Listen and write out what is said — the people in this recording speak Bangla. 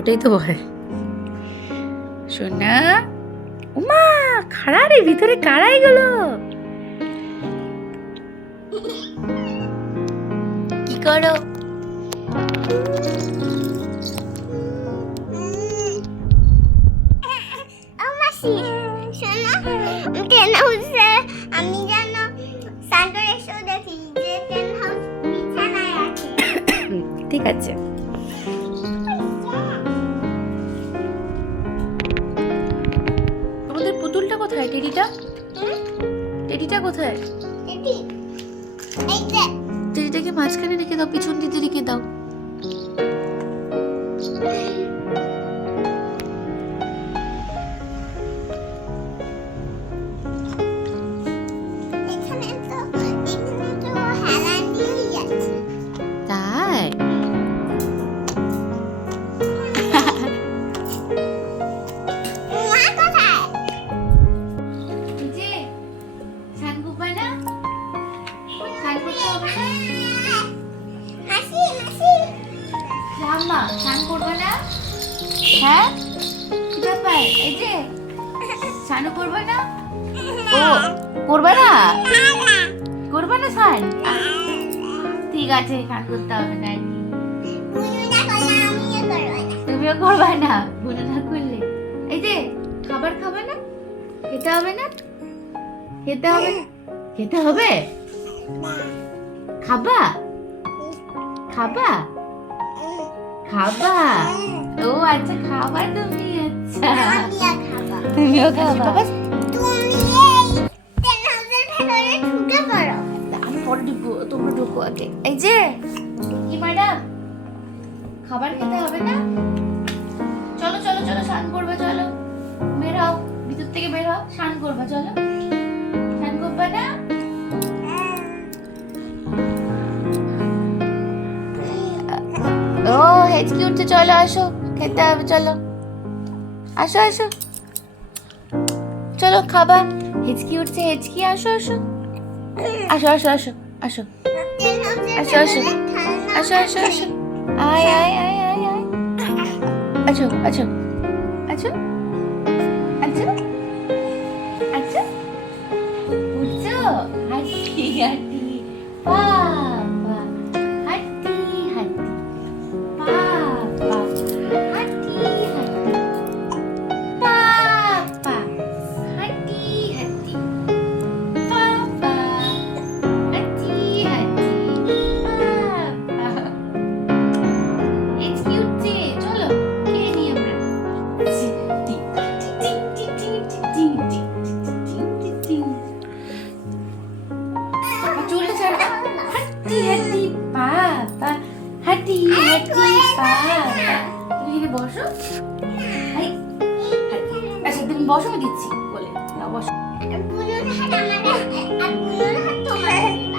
ওটাই তো ভয়। সোনা উমা খাড়া রে, ভিতরে কারাই গেল। কি করো? আমি যেন সানডে শো দেখি যে টেন হাউস বিছানায় আছে। ঠিক আছে। আমাদের পুতুলটা কোথায়? টেডিটা? টেডিটা কোথায়? টেডি এই যে টেডিটাকে মাঝখানে রেখে দাও, পিছন দিতে রেখে দাও। এখানে তো হেলান দিয়ে যাচ্ছে। তাই মা কোথায়? যে স্নান করবে না? স্নান করতে হবে না? হাসি হাসি আম্মা স্নান করবে না? হ্যাঁ কি ব্যাপার? এই যে স্নান করবে না? ও করবে না? করবে না স্নান? ঠিক আছে, স্নান করতে হবে না আর কি। বুনুনা করলে আমিও করব না। তুমিও করবে না? গুলো না করলে। এই যে খাবার খাবে না? খেতে হবে না? খেতে হবে? খেতে হবে? খাবা? খাবা? খাবা? ও আচ্ছা, খাবা তুমি। আচ্ছা আমিও খাবো। তুমিও খাবা? তুমি এই টেন হাউসের ভেতরে ঢুকে পড়ো। আমি পরে ঢুকবো, তোমরা ঢুকো আগে। এই যে কি ম্যাডাম, খাবার খেতে হবে না? চলো চলো চলো, স্নান করবে, চলো বের হও, ভিতর থেকে বের হও, স্নান করবে, চলো। স্নান করবে না? ও হেঁচকি উঠছে, চলো আসো, খেতে হবে, চলো আসো আসো, চলো খাবা। হেঁচকি উঠছে, হেঁচকি, আসো আসো আসো আসো আসো আসো টেন হাউসের আসো, আসো। ভেতরে খেলনা আসো আসো আসো, আয় আয় আয় আয় আয়, আছো আছো আছো আছো আছো, উঠছো, হাঁটি হাঁটি বাবা, হাঁটি হাঁটি বাবা, হাঁটি হাঁটি বাবা, হাঁটি হাঁটি বাবা, হাঁটি হাঁটি বাবা। হেঁচকি উঠছে, চলো খেয়ে নিই আমরা। চলে যাবে। হাঁটি হাঁটি বাবা, হাঁটি হাঁটি বাবা। তুমি এখানে বসো। এই, আচ্ছা তুমি বসো, আমি দিচ্ছি বলে। নাও বসো। বুনুর হাত আমার আর বুনুর হাত তোমার।